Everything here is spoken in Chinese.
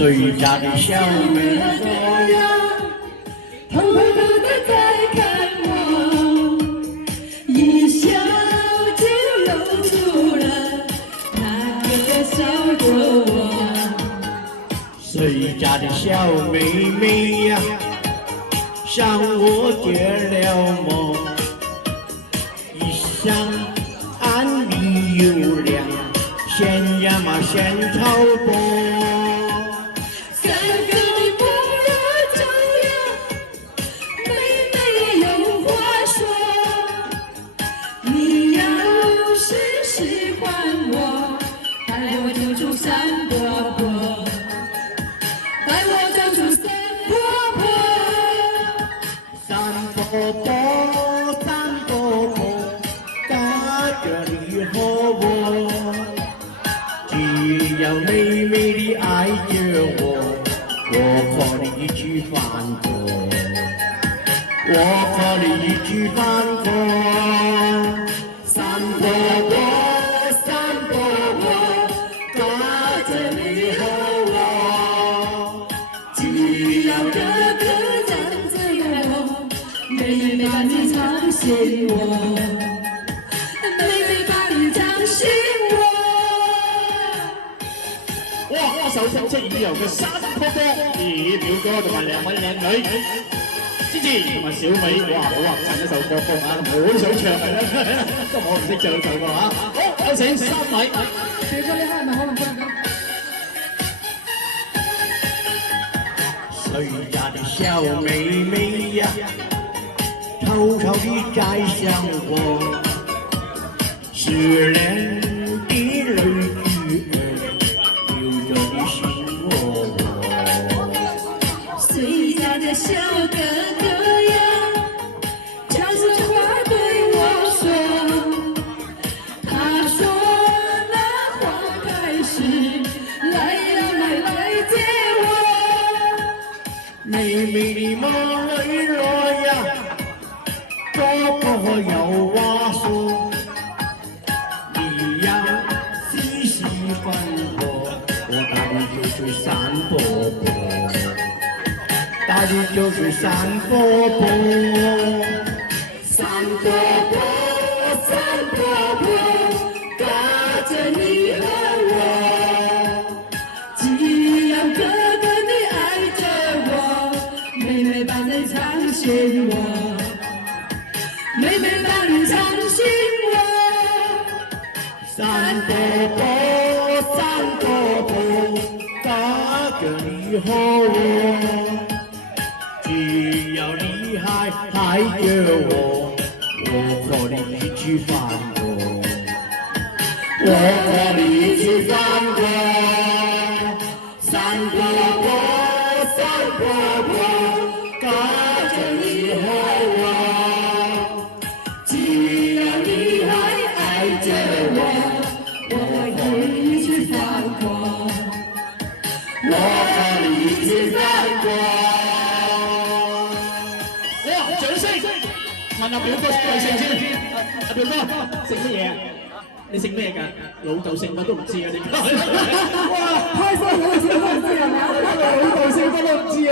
谁家的小妹偷偷的在看我，一笑就露出了那个小的我。谁家的小妹妹呀，向我点了梦，一想暗里有凉，咸呀嘛咸炒锅。三哥你不要这样，妹妹有话说。你要是喜欢我，带我走出山坡坡，带我走出山坡坡。山坡坡，山坡坡，大着你和我，只要妹妹你爱着我，我可以去翻过，我可以去翻过。山坡坡，山坡坡，大着你和我，只要哥哥站着我，妹妹把你相信我，妹妹把你相信我。哇！一首唱出耳油嘅山坡坡，而表哥同埋兩位靚女，芝芝同埋小美，哇！好啊，唱一首歌曲啊，好想唱啊，不過我唔識唱首歌啊。好，有請三位。表哥，你係咪可能唱歌？谁家的小妹妹呀，偷偷地在想我，失恋的泪珠流着你心窝窝。谁家的小哥哥呀，悄悄话对我说，他说那花开时，来呀来接我。妹妹你莫泪落呀，哥哥有话说。你要是喜欢我，我带你就去山坡坡，带你就去山坡坡。山坡坡，山坡坡，带着你和我，只要哥哥你爱着我，妹妹把你相信我，妹妹把你相信我。山坡坡，山坡坡，大着你和我，只要你还爱着我，我可以一起翻过，我可以一起翻过。山坡坡，山坡坡，大着你和我，只要你还爱着我。我可以一起翻过，我可以一起翻過。哇！掌聲！問下表哥貴姓先？阿表哥姓乜嘢？你姓咩㗎？老豆姓乜都唔知啊！點解？哇！開心嗰個小朋友係咪啊？老豆姓乜都唔知啊！